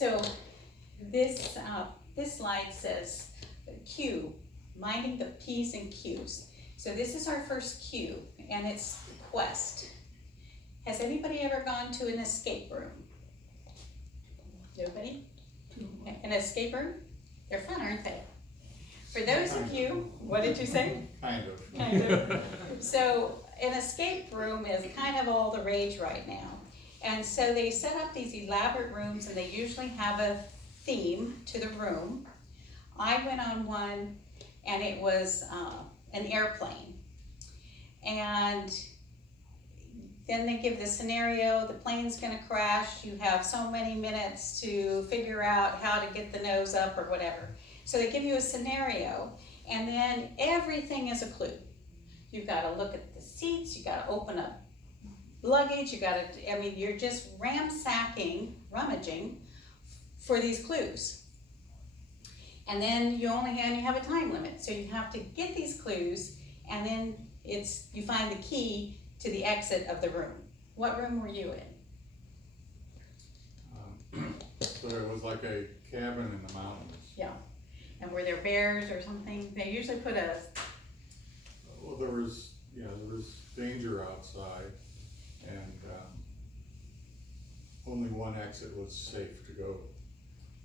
So this slide says Q, minding the P's and Q's. So this is our first Q, and it's quest. Has anybody ever gone to an escape room? Nobody? An escape room? They're fun, aren't they? For those of you, what did you say? Kind of. Kind of. So an escape room is kind of all the rage right now. And so they set up these elaborate rooms, and they usually have a theme to the room. I went on one, and it was an airplane. And then they give the scenario, the plane's gonna crash, you have so many minutes to figure out how to get the nose up or whatever. So they give you a scenario, and then everything is a clue. You've gotta look at the seats, you gotta open up luggage, you're just rummaging for these clues. And then you have a time limit, so you have to get these clues, and then you find the key to the exit of the room. What room were you in? So it was like a cabin in the mountains. Yeah. And were there bears or something? They usually put Well, there was danger outside, and only one exit was safe to go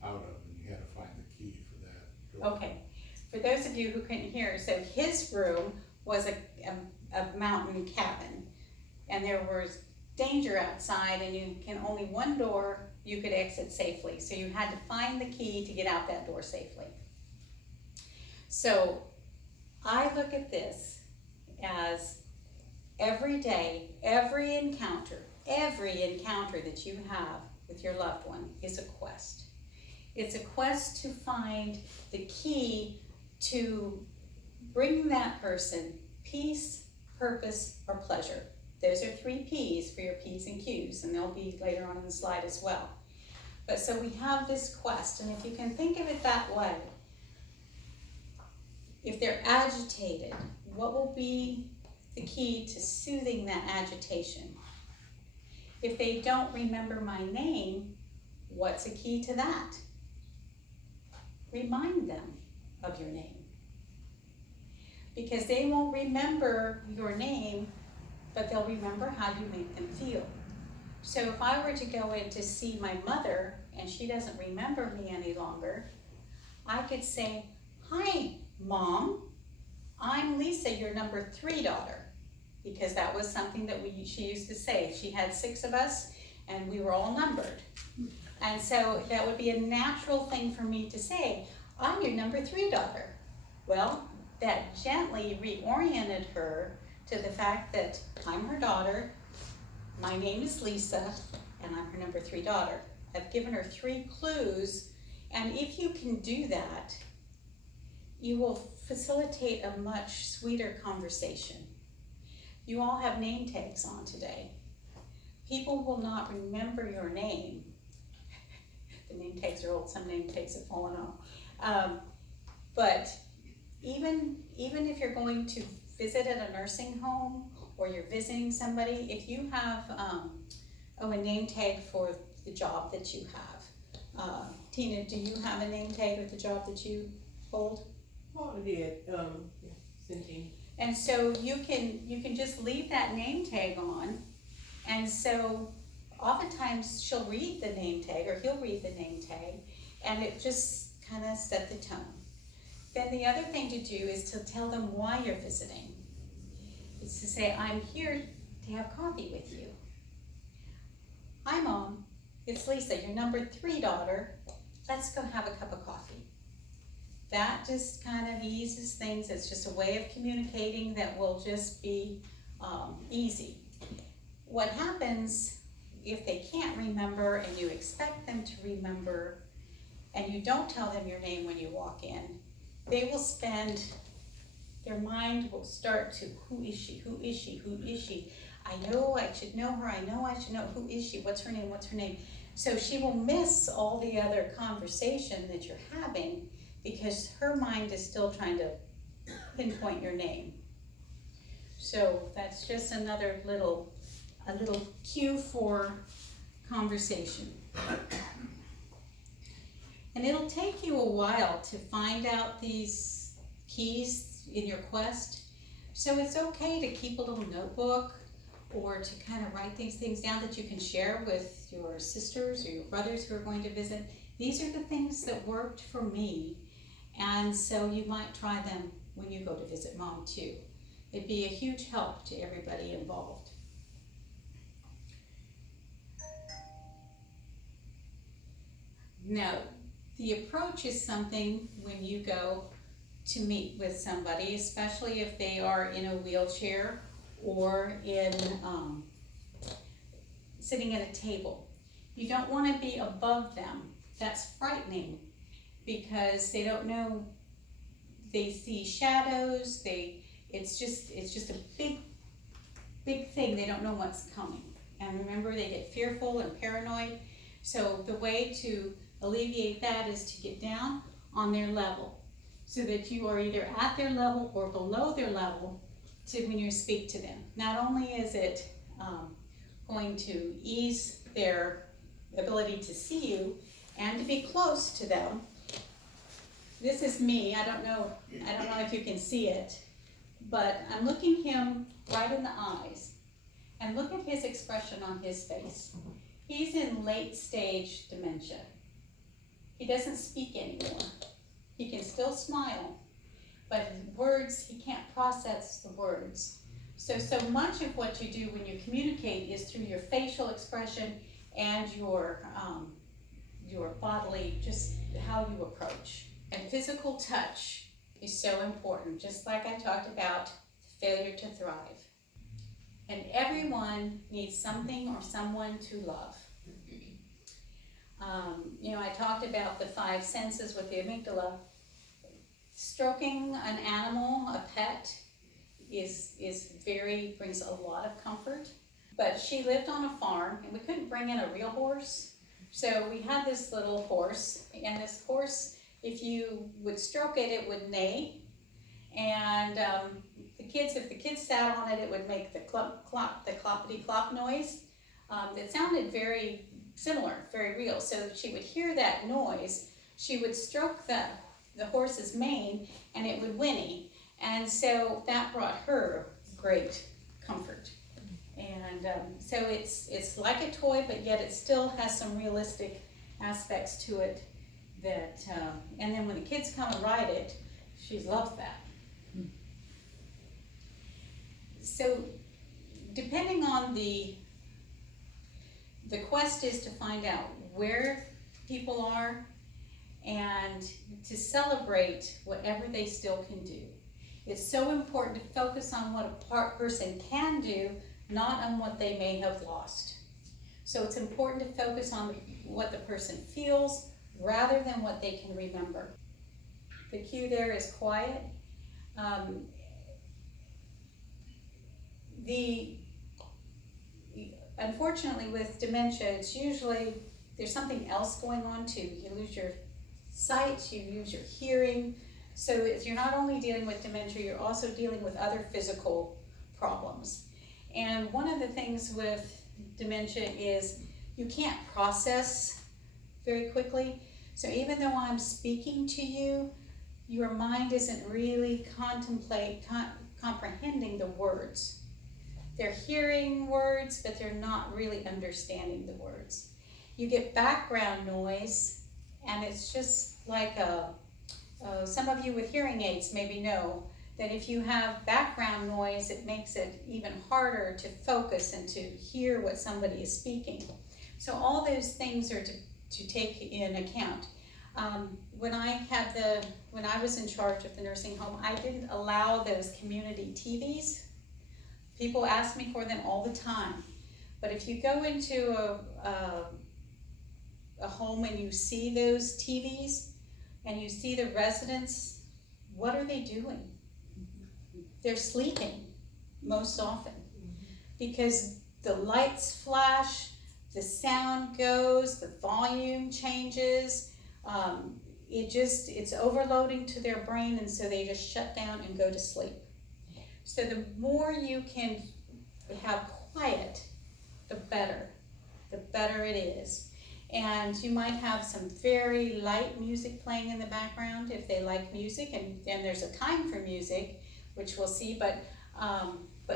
out of, and you had to find the key for that door. Okay. For those of you who couldn't hear, so his room was a mountain cabin, and there was danger outside, and only one door you could exit safely. So you had to find the key to get out that door safely. So I look at this as every day, every encounter that you have with your loved one is a quest. It's a quest to find the key to bring that person peace, purpose, or pleasure. Those are 3 P's for your P's and Q's, and they'll be later on in the slide as well. But so we have this quest, and if you can think of it that way, if they're agitated, what will be the key to soothing that agitation? If they don't remember my name, what's the key to that? Remind them of your name. Because they won't remember your name, but they'll remember how you make them feel. So if I were to go in to see my mother and she doesn't remember me any longer, I could say, "Hi, Mom, I'm Lisa, your number 3 daughter," because that was something that she used to say. She had 6 of us, and we were all numbered. And so that would be a natural thing for me to say, "I'm your number 3 daughter." Well, that gently reoriented her to the fact that I'm her daughter, my name is Lisa, and I'm her number 3 daughter. I've given her 3 clues, and if you can do that, you will facilitate a much sweeter conversation. You all have name tags on today. People will not remember your name. The name tags are old, some name tags have fallen off. But even if you're going to visit at a nursing home or you're visiting somebody, if you have a name tag for the job that you have. Tina, do you have a name tag with the job that you hold? Oh, I did, Cindy. And so you can just leave that name tag on, and so oftentimes she'll read the name tag, or he'll read the name tag, and it just kind of set the tone. Then the other thing to do is to tell them why you're visiting. It's to say, "I'm here to have coffee with you." "Hi, Mom, it's Lisa, your number 3 daughter. Let's go have a cup of coffee." That just kind of eases things. It's just a way of communicating that will just be easy. What happens if they can't remember and you expect them to remember and you don't tell them your name when you walk in, their mind will start to, "Who is she? Who is she? Who is she? I know I should know her. I know I should know. Who is she? What's her name? What's her name?" So she will miss all the other conversation that you're having because her mind is still trying to pinpoint your name. So that's just another little cue for conversation. And it'll take you a while to find out these keys in your quest. So it's okay to keep a little notebook or to kind of write these things down that you can share with your sisters or your brothers who are going to visit. These are the things that worked for me, and so you might try them when you go to visit Mom too. It'd be a huge help to everybody involved. Now, the approach is something when you go to meet with somebody, especially if they are in a wheelchair or in sitting at a table. You don't want to be above them. That's frightening because they don't know. They see shadows. It's just a big thing. They don't know what's coming. And remember, they get fearful and paranoid. So the way to alleviate that is to get down on their level, so that you are either at their level or below their level when you speak to them. Not only is it going to ease their ability to see you and to be close to them. This is me. I don't know if you can see it, but I'm looking him right in the eyes, and look at his expression on his face. He's in late stage dementia. He doesn't speak anymore. He can still smile, but words, he can't process the words. So much of what you do when you communicate is through your facial expression and your bodily, just how you approach. And physical touch is so important, just like I talked about failure to thrive. And everyone needs something or someone to love. I talked about the 5 senses with the amygdala. Stroking an animal, a pet, brings a lot of comfort. But she lived on a farm, and we couldn't bring in a real horse. So we had this little horse, and this horse, if you would stroke it, it would neigh. And if the kids sat on it, it would make the cloppity clop noise. It sounded very similar, very real. So she would hear that noise, she would stroke the horse's mane, and it would whinny. And so that brought her great comfort. And so it's like a toy, but yet it still has some realistic aspects to it. And then when the kids come and ride it, she loves that. So depending on the quest is to find out where people are and to celebrate whatever they still can do. It's so important to focus on what a person can do, not on what they may have lost. So it's important to focus on what the person feels rather than what they can remember. The cue there is quiet. Unfortunately with dementia, it's usually there's something else going on too. You lose your sight, you lose your hearing. So you're not only dealing with dementia, you're also dealing with other physical problems. And one of the things with dementia is you can't process very quickly. So even though I'm speaking to you, your mind isn't really comprehending the words. They're hearing words, but they're not really understanding the words. You get background noise, and it's just like some of you with hearing aids maybe know that if you have background noise, it makes it even harder to focus and to hear what somebody is speaking. So all those things are to take in account. When I was in charge of the nursing home, I didn't allow those community TVs. People ask me for them all the time. But if you go into a home and you see those TVs and you see the residents, what are they doing? They're sleeping most often because the lights flash, the sound goes, the volume changes. It's overloading to their brain, and so they just shut down and go to sleep. So the more you can have quiet, the better it is. And you might have some very light music playing in the background if they like music, and there's a time for music, which we'll see, but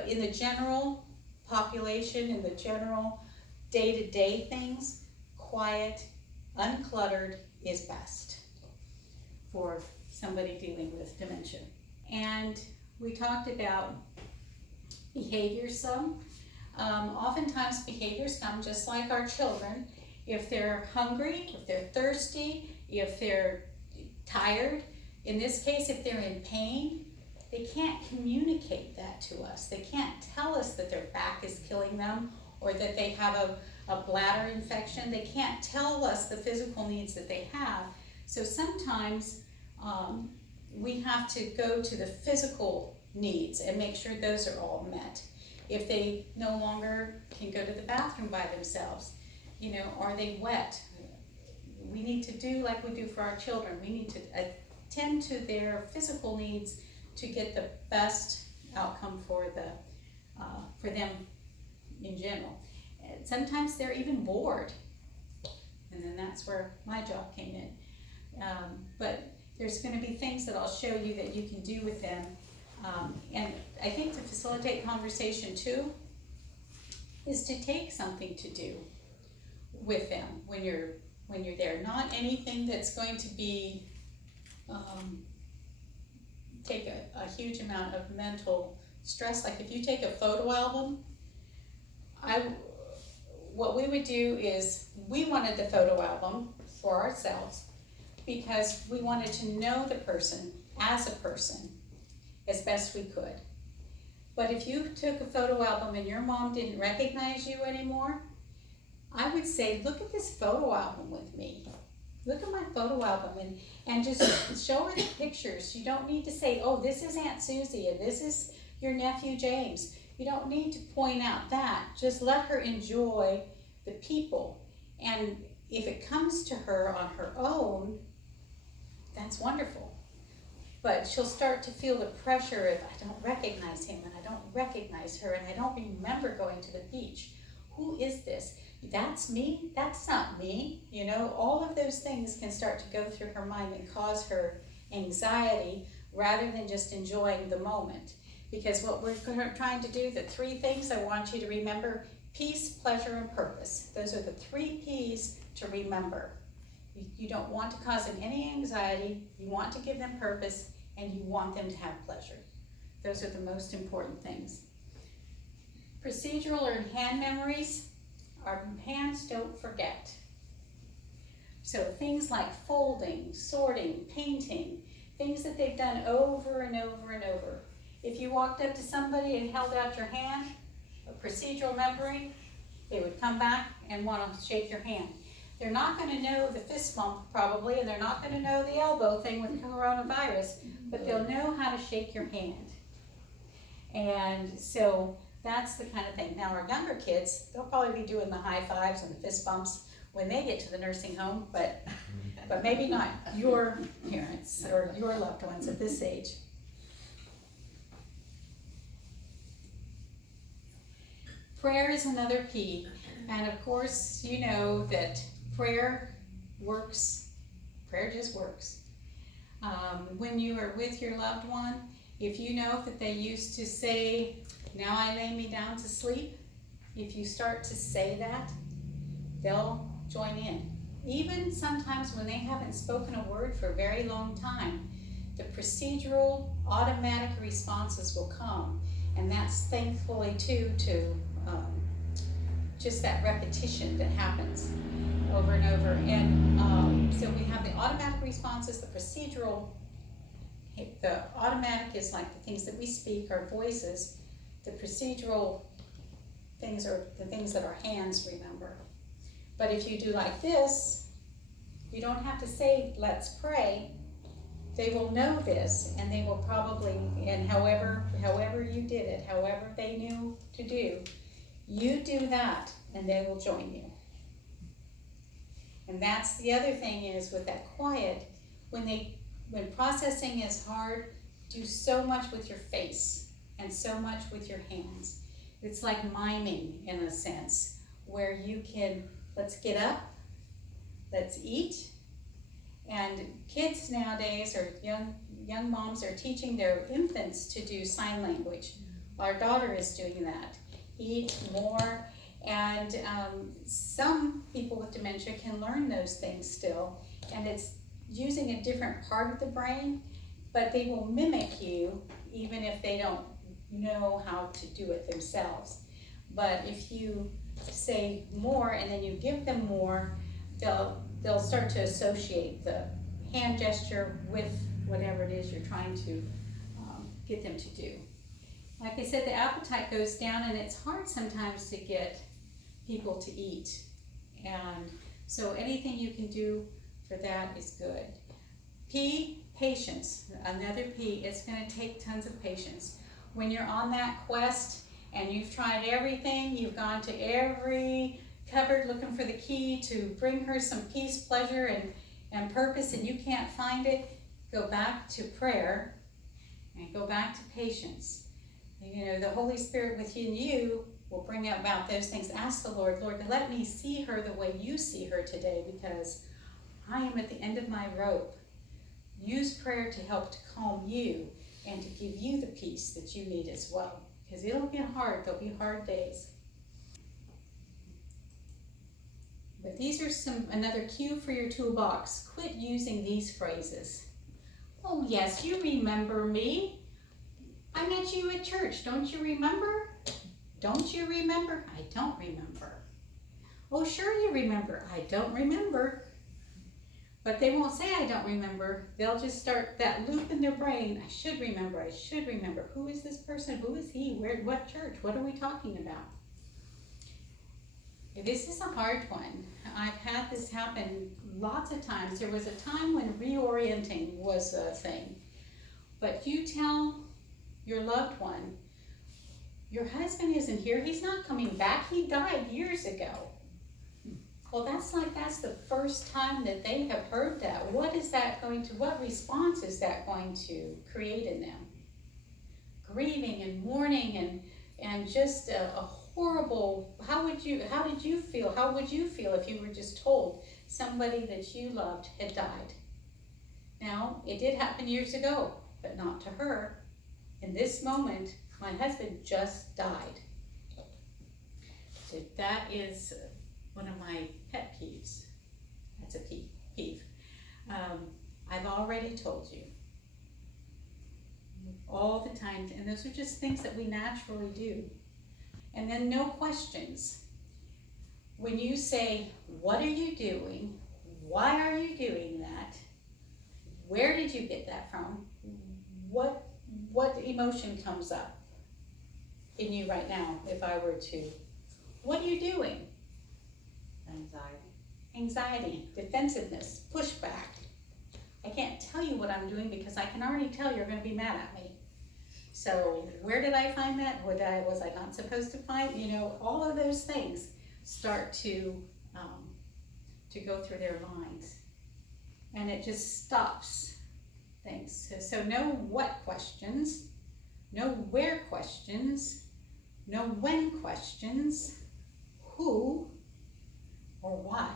in the general population, in the general day-to-day things, quiet, uncluttered is best for somebody dealing with dementia. And we talked about behaviors some. Oftentimes behaviors come just like our children. If they're hungry, if they're thirsty, if they're tired, in this case, if they're in pain, they can't communicate that to us. They can't tell us that their back is killing them or that they have a bladder infection. They can't tell us the physical needs that they have. So sometimes we have to go to the physical needs and make sure those are all met. If they no longer can go to the bathroom by themselves, you know, are they wet? We need to do like we do for our children. We need to attend to their physical needs to get the best outcome for them in general. And sometimes they're even bored, and then that's where my job came in. But there's going to be things that I'll show you that you can do with them. And I think to facilitate conversation too is to take something to do with them when you're there. Not anything that's going to be take a huge amount of mental stress. Like if you take a photo album, what we would do is we wanted the photo album for ourselves because we wanted to know the person as a person as best we could. But if you took a photo album and your mom didn't recognize you anymore, I would say, look at this photo album with me. Look at my photo album and just show her the pictures. You don't need to say, oh, this is Aunt Susie and this is your nephew James. You don't need to point out that. Just let her enjoy the people. And if it comes to her on her own, that's wonderful. But she'll start to feel the pressure of, I don't recognize him and I don't recognize her and I don't remember going to the beach. Who is this? That's me? That's not me. You know, all of those things can start to go through her mind and cause her anxiety rather than just enjoying the moment. Because what we're trying to do, the three things I want you to remember: peace, pleasure, and purpose. Those are the three P's to remember. You don't want to cause them any anxiety, you want to give them purpose, and you want them to have pleasure. Those are the most important things. Procedural or hand memories. Our hands don't forget. So things like folding, sorting, painting, things that they've done over and over and over. If you walked up to somebody and held out your hand, a procedural memory, they would come back and want to shake your hand. They're not going to know the fist bump probably, and they're not going to know the elbow thing with coronavirus, but they'll know how to shake your hand. And so that's the kind of thing. Now our younger kids, they'll probably be doing the high fives and the fist bumps when they get to the nursing home, but maybe not your parents or your loved ones at this age. Prayer is another P, and of course you know that prayer works. Prayer just works. When you are with your loved one, if you know that they used to say, "Now I lay me down to sleep," if you start to say that, they'll join in. Even sometimes when they haven't spoken a word for a very long time, the procedural automatic responses will come, and that's thankfully too to just that repetition that happens over and over. And so we have the automatic responses, the procedural. The automatic is like the things that we speak, our voices. The procedural things are the things that our hands remember. But if you do like this, you don't have to say, "Let's pray." They will know this, and they will probably, and however you did it, however they knew to do, you do that, and they will join you. And that's the other thing is with that quiet, when processing is hard, do so much with your face and so much with your hands. It's like miming in a sense, where you can, let's get up, let's eat. And kids nowadays, or young moms, are teaching their infants to do sign language. Our daughter is doing that. Eat more. And some people with dementia can learn those things still. And it's using a different part of the brain, but they will mimic you even if they don't know how to do it themselves. But if you say more and then you give them more, they'll start to associate the hand gesture with whatever it is you're trying to get them to do. Like I said, the appetite goes down, and it's hard sometimes to get people to eat. And so anything you can do for that is good. P, patience. Another P, it's going to take tons of patience. When you're on that quest and you've tried everything, you've gone to every cupboard looking for the key to bring her some peace, pleasure, and purpose, and you can't find it, go back to prayer and go back to patience. You know, the Holy Spirit within you will bring about those things. Ask the Lord, Lord, let me see her the way you see her today, because I am at the end of my rope. Use prayer to help to calm you and to give you the peace that you need as well, because it'll get hard. There'll be hard days. But these are another cue for your toolbox. Quit using these phrases. Oh yes, you remember me. I met you at church. Don't you remember? Don't you remember? I don't remember. Oh sure you remember. I don't remember. But they won't say I don't remember. They'll just start that loop in their brain. I should remember. I should remember. Who is this person? Who is he? Where? What church? What are we talking about? This is a hard one. I've had this happen lots of times. There was a time when reorienting was a thing. But you tell your loved one, your husband isn't here. He's not coming back. He died years ago. Well, that's the first time that they have heard that. What response is that going to create in them? Grieving and mourning and just a horrible, how did you feel? How would you feel if you were just told somebody that you loved had died? Now, it did happen years ago, but not to her. In this moment, my husband just died. So that is one of my pet peeves. That's a peeve. I've already told you. All the time, and those are just things that we naturally do. And then no questions. When you say, what are you doing? Why are you doing that? Where did you get that from? What emotion comes up in you right now if I were to? What are you doing? Anxiety, defensiveness, pushback. I can't tell you what I'm doing because I can already tell you're going to be mad at me. So where did I find that? Was I not supposed to find? All of those things start to go through their minds, and it just stops things. So no what questions, no where questions, no when questions, who or why.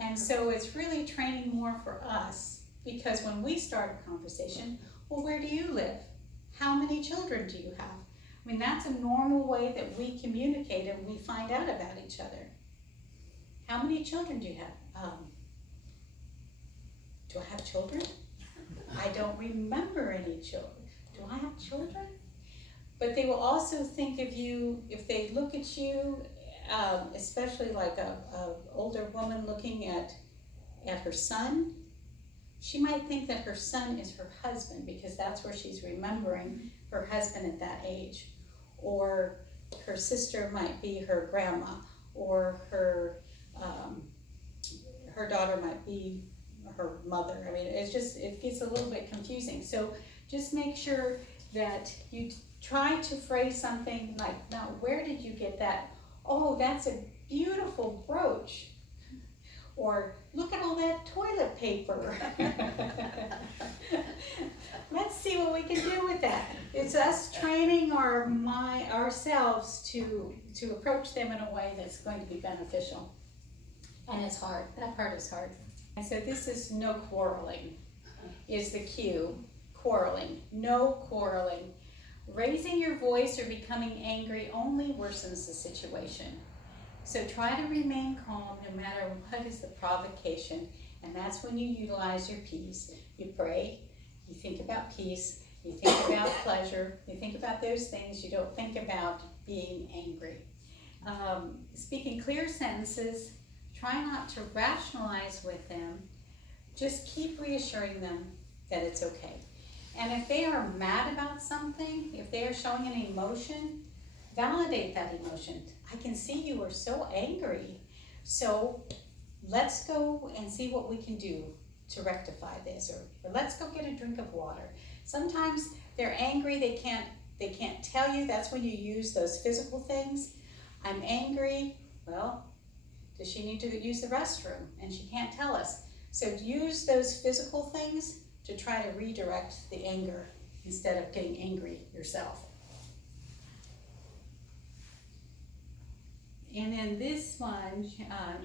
And so it's really training more for us, because when we start a conversation, well, where do you live? How many children do you have? I mean, that's a normal way that we communicate and we find out about each other. How many children do you have? Do I have children? I don't remember any children. Do I have children? But they will also think of you, if they look at you, especially like a older woman looking at her son, she might think that her son is her husband, because that's where she's remembering her husband at that age. Or her sister might be her grandma, or her daughter might be her mother. I mean, it gets a little bit confusing. So just make sure that you try to phrase something like, now, where did you get that? Oh, that's a beautiful brooch. Or look at all that toilet paper. Let's see what we can do with that. It's us training ourselves to approach them in a way that's going to be beneficial. And it's hard, that part is hard. And so this is no quarreling, is the cue, quarreling, no quarreling. Raising your voice or becoming angry only worsens the situation. So try to remain calm no matter what is the provocation, and that's when you utilize your peace. You pray, you think about peace, you think about pleasure, you think about those things, you don't think about being angry. Speaking clear sentences, try not to rationalize with them, just keep reassuring them that it's okay. And if they are mad about something, if they are showing an emotion, validate that emotion. I can see you are so angry, so let's go and see what we can do to rectify this, or let's go get a drink of water. Sometimes they're angry, they can't tell you. That's when you use those physical things. I'm angry. Well, does she need to use the restroom? And she can't tell us. So use those physical things to try to redirect the anger instead of getting angry yourself. And then this one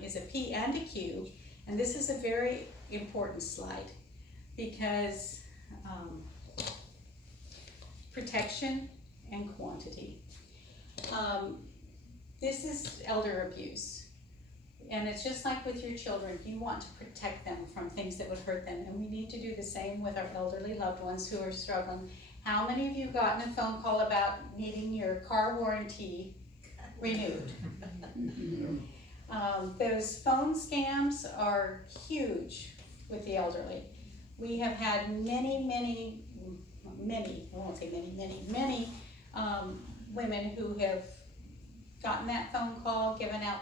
is a P and a Q, and this is a very important slide because protection and quantity. This is elder abuse. And it's just like with your children, you want to protect them from things that would hurt them. And we need to do the same with our elderly loved ones who are struggling. How many of you have gotten a phone call about needing your car warranty renewed? Those phone scams are huge with the elderly. We have had many, I won't say many women who have gotten that phone call, given out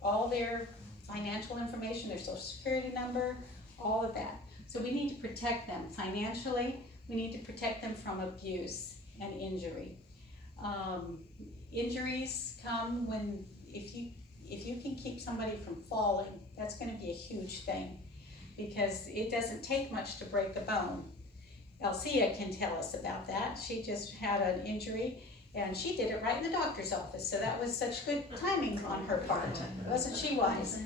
all their financial information, their social security number, all of that. So we need to protect them financially. We need to protect them from abuse and injury. Injuries come when, if you can keep somebody from falling, that's going to be a huge thing because it doesn't take much to break a bone. Alcia can tell us about that. She just had an injury and she did it right in the doctor's office, so that was such good timing on her part. Wasn't she wise?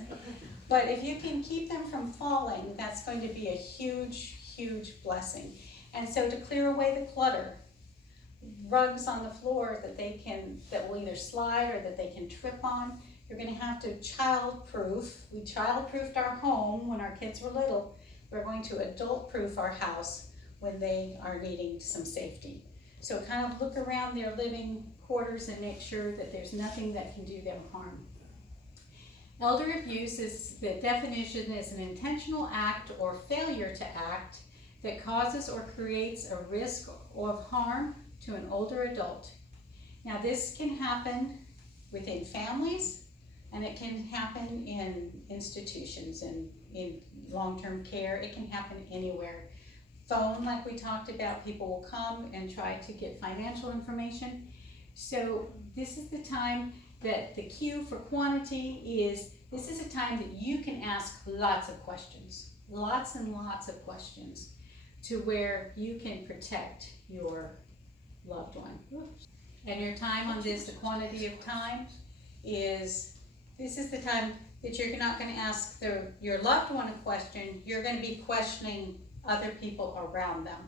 But if you can keep them from falling, that's going to be a huge, huge blessing. And so to clear away the clutter, rugs on the floor that will either slide or that they can trip on, you're going to have to child-proof. We child-proofed our home when our kids were little. We're going to adult-proof our house when they are needing some safety. So kind of look around their living quarters and make sure that there's nothing that can do them harm. Elder abuse is, the definition is an intentional act or failure to act that causes or creates a risk of harm to an older adult. Now this can happen within families and it can happen in institutions and in long-term care. It can happen anywhere. Phone, like we talked about, people will come and try to get financial information. So this is the time that the cue for quantity is, this is a time that you can ask lots of questions, lots and lots of questions, to where you can protect your loved one. And your time on this, the quantity of time is, this is the time that you're not going to ask your loved one a question, you're going to be questioning other people around them.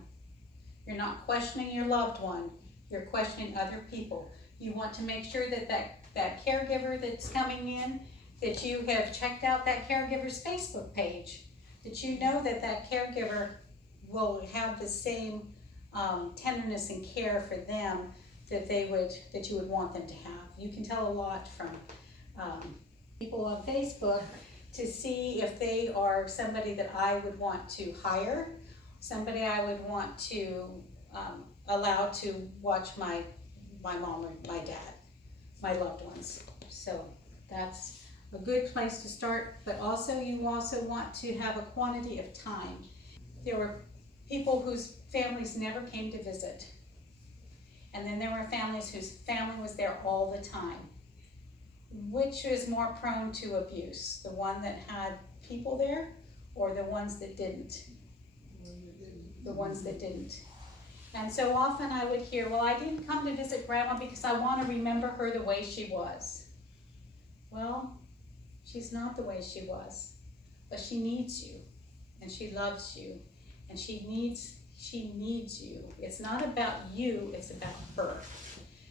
You're not questioning your loved one, you're questioning other people. You want to make sure that that caregiver that's coming in, that you have checked out that caregiver's Facebook page, that you know that caregiver will have the same tenderness and care for them that you would want them to have. You can tell a lot from people on Facebook to see if they are somebody that I would want to hire, somebody I would want to allow to watch my mom or my dad, my loved ones. So that's a good place to start, but also you also want to have a quantity of time. There were people whose families never came to visit, and then there were families whose family was there all the time. Which is more prone to abuse? The one that had people there or the ones that didn't? The ones that didn't. And so often I would hear, well, I didn't come to visit Grandma because I want to remember her the way she was. Well, She's not the way she was, but she needs you, and she loves you, and she needs you. It's not about you, it's about her.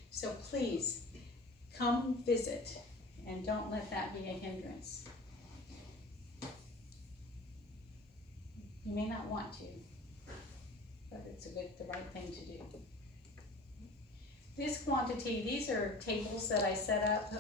So please, come visit, and don't let that be a hindrance. You may not want to, but it's the right thing to do. This quantity, these are tables that I set up.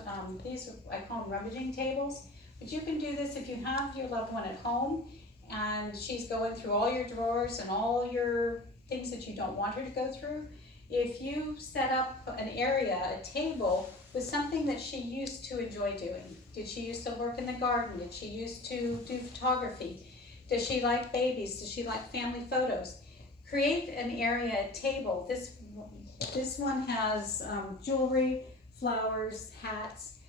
I call them rummaging tables. But you can do this if you have your loved one at home and she's going through all your drawers and all your things that you don't want her to go through. If you set up an area, a table, with something that she used to enjoy doing. Did she used to work in the garden? Did she used to do photography? Does she like babies? Does she like family photos? Create an area, a table. This one has jewelry, flowers, hats.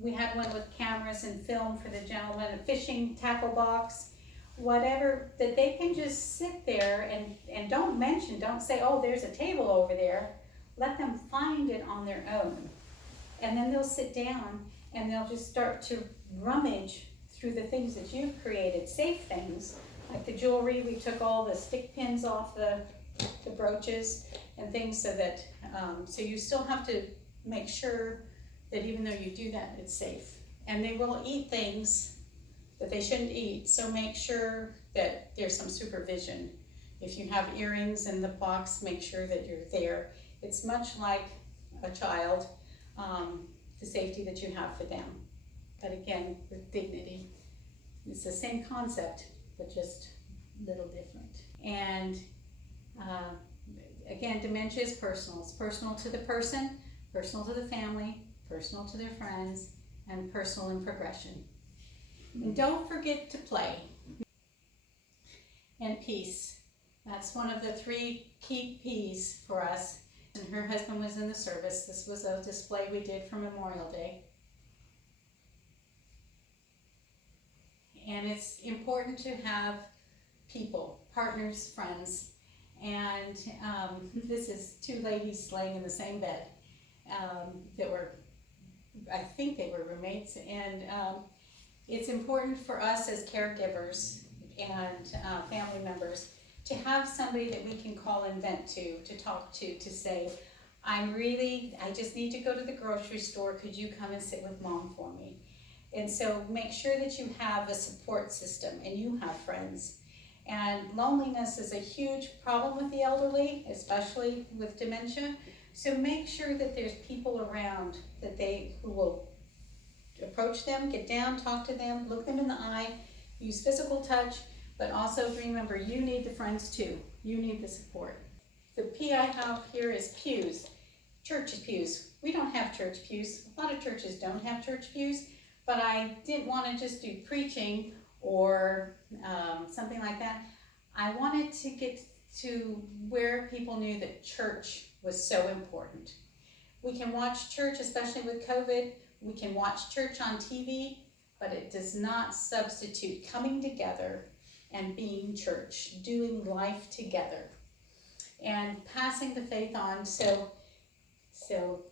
We had one with cameras and film for the gentleman, a fishing tackle box, whatever, that they can just sit there and don't say, oh, there's a table over there. Let them find it on their own. And then they'll sit down and they'll just start to rummage through the things that you've created, safe things. Like the jewelry, we took all the stick pins off the brooches and things so that, so you still have to make sure that even though you do that, it's safe. And they will eat things that they shouldn't eat, so make sure that there's some supervision. If you have earrings in the box, make sure that you're there. It's much like a child, the safety that you have for them. But again, with dignity. It's the same concept, but just a little different. And again, dementia is personal. It's personal to the person, personal to the family, personal to their friends, and personal in progression. And don't forget to play. And peace. That's one of the 3 key P's for us. And her husband was in the service. This was a display we did for Memorial Day. And it's important to have people, partners, friends. And this is 2 ladies laying in the same bed that were, I think they were roommates. And it's important for us as caregivers and family members to have somebody that we can call and vent to talk to say, I just need to go to the grocery store. Could you come and sit with Mom for me? And so make sure that you have a support system and you have friends. And loneliness is a huge problem with the elderly, especially with dementia. So make sure that there's people around who will approach them, get down, talk to them, look them in the eye, use physical touch, but also remember, you need the friends too. You need the support. The P I have here is pews, church pews. We don't have church pews. A lot of churches don't have church pews, but I didn't want to just do preaching or something like that. I wanted to get to where people knew that church was so important. We can watch church, especially with COVID. We can watch church on TV, but it does not substitute coming together and being church, doing life together, and passing the faith on. So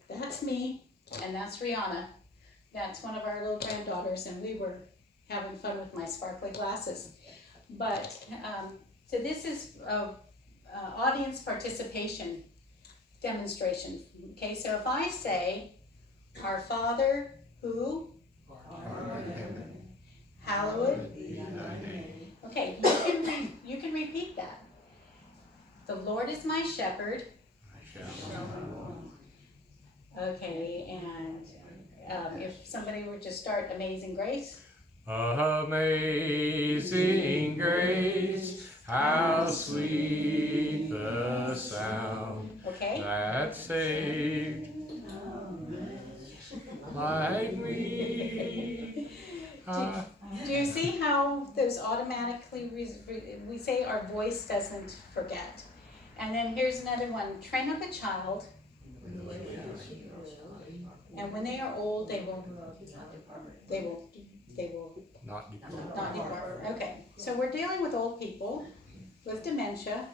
that's me, and that's Rihanna. That's one of our little granddaughters, and we were having fun with my sparkly glasses. But, so this is audience participation demonstration. Okay, so if I say, Our Father, who? Art in heaven. Hallowed be thy name. Okay, you can repeat that. The Lord is my shepherd. I shall not want. Okay, and if somebody were to start Amazing Grace. Amazing grace, how sweet the sound that saved like me. Do you see how those automatically, we say our voice doesn't forget. And then here's another one, train up a child, and when they are old, they will Not depart. not depart. Okay, so we're dealing with old people with dementia.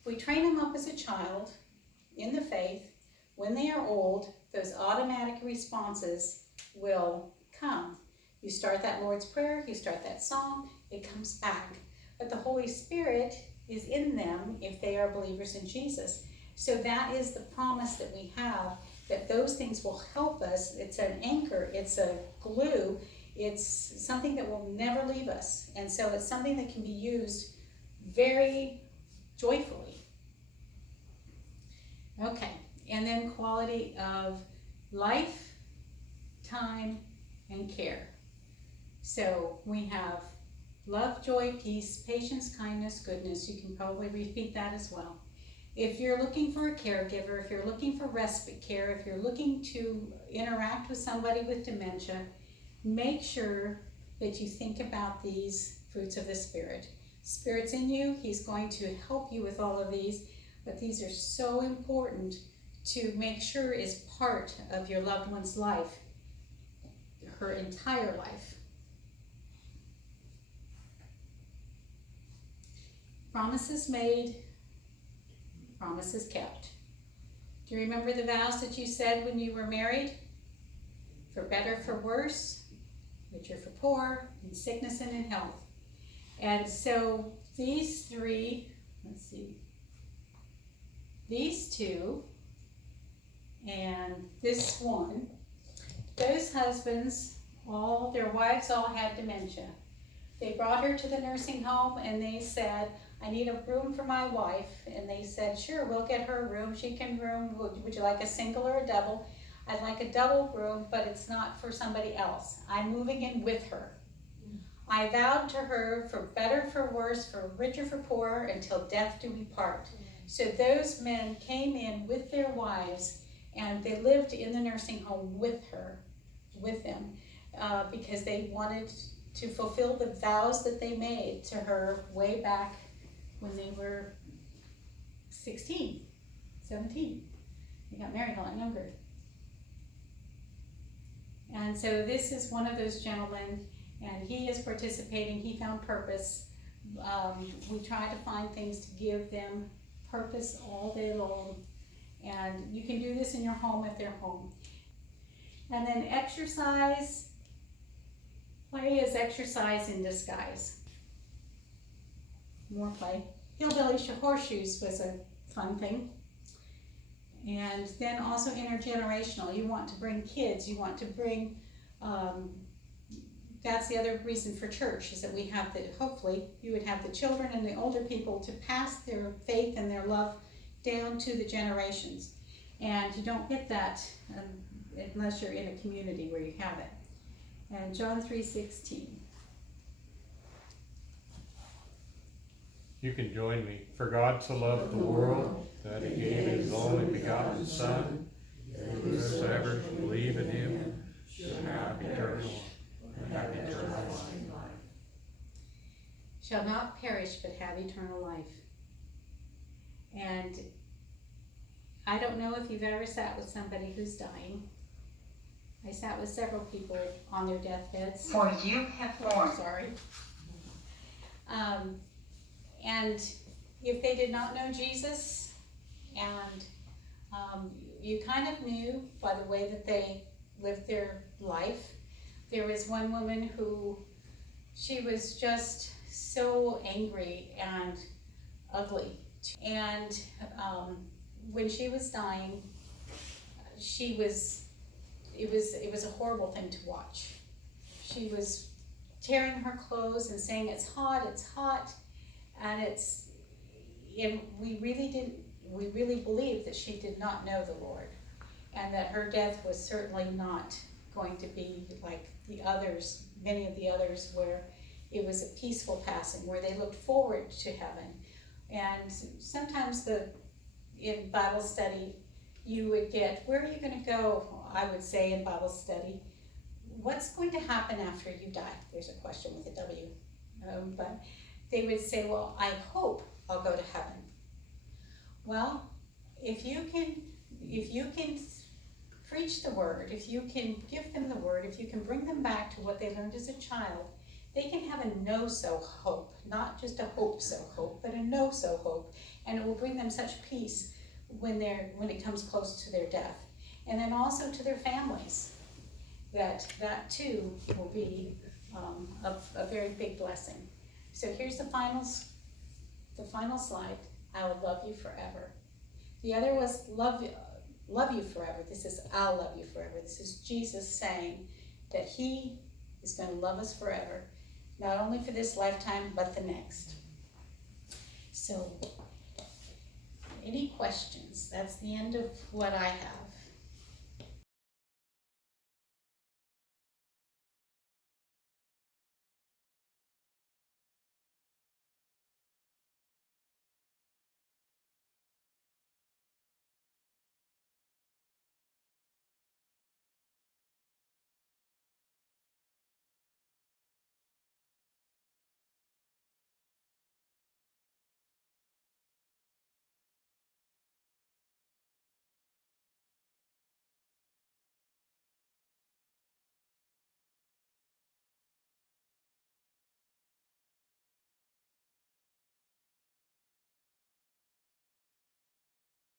If we train them up as a child in the faith, when they are old, those automatic responses will come. You start that Lord's Prayer, you start that song, it comes back. But the Holy Spirit is in them if they are believers in Jesus. So that is the promise that we have, that those things will help us. It's an anchor, it's a glue, it's something that will never leave us. And so it's something that can be used very joyfully. Okay, and then quality of life, time, and care. So we have love, joy, peace, patience, kindness, goodness. You can probably repeat that as well. If you're looking for a caregiver, if you're looking for respite care, if you're looking to interact with somebody with dementia, make sure that you think about these fruits of the Spirit. Spirit's in you. He's going to help you with all of these, but these are so important to make sure is part of your loved one's life, her entire life. Promises made, promises kept. Do you remember the vows that you said when you were married? For better, for worse, richer for poor, in sickness and in health. And so these three, let's see, these two and this one, those husbands, their wives all had dementia. They brought her to the nursing home and they said, I need a room for my wife. And they said, sure, we'll get her a room. She can room. Would you like a single or a double? I'd like a double room, but it's not for somebody else. I'm moving in with her. I vowed to her for better, for worse, for richer, for poorer, until death do we part. So those men came in with their wives and they lived in the nursing home with her, with them, because they wanted to fulfill the vows that they made to her way back when they were 16, 17. They got married a lot younger. And so this is one of those gentlemen, and he is participating. He found purpose. We try to find things to give them purpose all day long. And you can do this in your home if they're home. And then exercise. Play is exercise in disguise. More play. Hillbilly horseshoes was a fun thing. And then also intergenerational. You want to bring kids. You want to bring, that's the other reason for church, is that we have hopefully you would have the children and the older people to pass their faith and their love down to the generations. And you don't get that unless you're in a community where you have it. And John 3:16. You can join me. For God so loved the world that he gave his only begotten Son, that whosoever believe in him should have eternal life. Shall not perish but have eternal life. And I don't know if you've ever sat with somebody who's dying. I sat with several people on their deathbeds. For you have borne. Sorry. And if they did not know Jesus, and you kind of knew by the way that they lived their life. There was one woman who, she was just so angry and ugly. And when she was dying, it was a horrible thing to watch. She was tearing her clothes and saying, it's hot, and we really believed that she did not know the Lord, and that her death was certainly not going to be like the others, many of the others, where it was a peaceful passing, where they looked forward to heaven. And sometimes in Bible study, you would get, where are you going to go? I would say in Bible study, what's going to happen after you die? There's a question with a W. But they would say, well, I hope I'll go to heaven. Well, if you can preach the word, if you can give them the word, if you can bring them back to what they learned as a child, they can have a no-so hope, not just a hope-so hope, but a no-so hope, and it will bring them such peace when it comes close to their death, and then also to their families. that too will be a very big blessing. So here's the final slide. I will love you forever. The other was love you forever. This is I'll love you forever. This is Jesus saying that he is going to love us forever, not only for this lifetime, but the next. So, any questions? That's the end of what I have.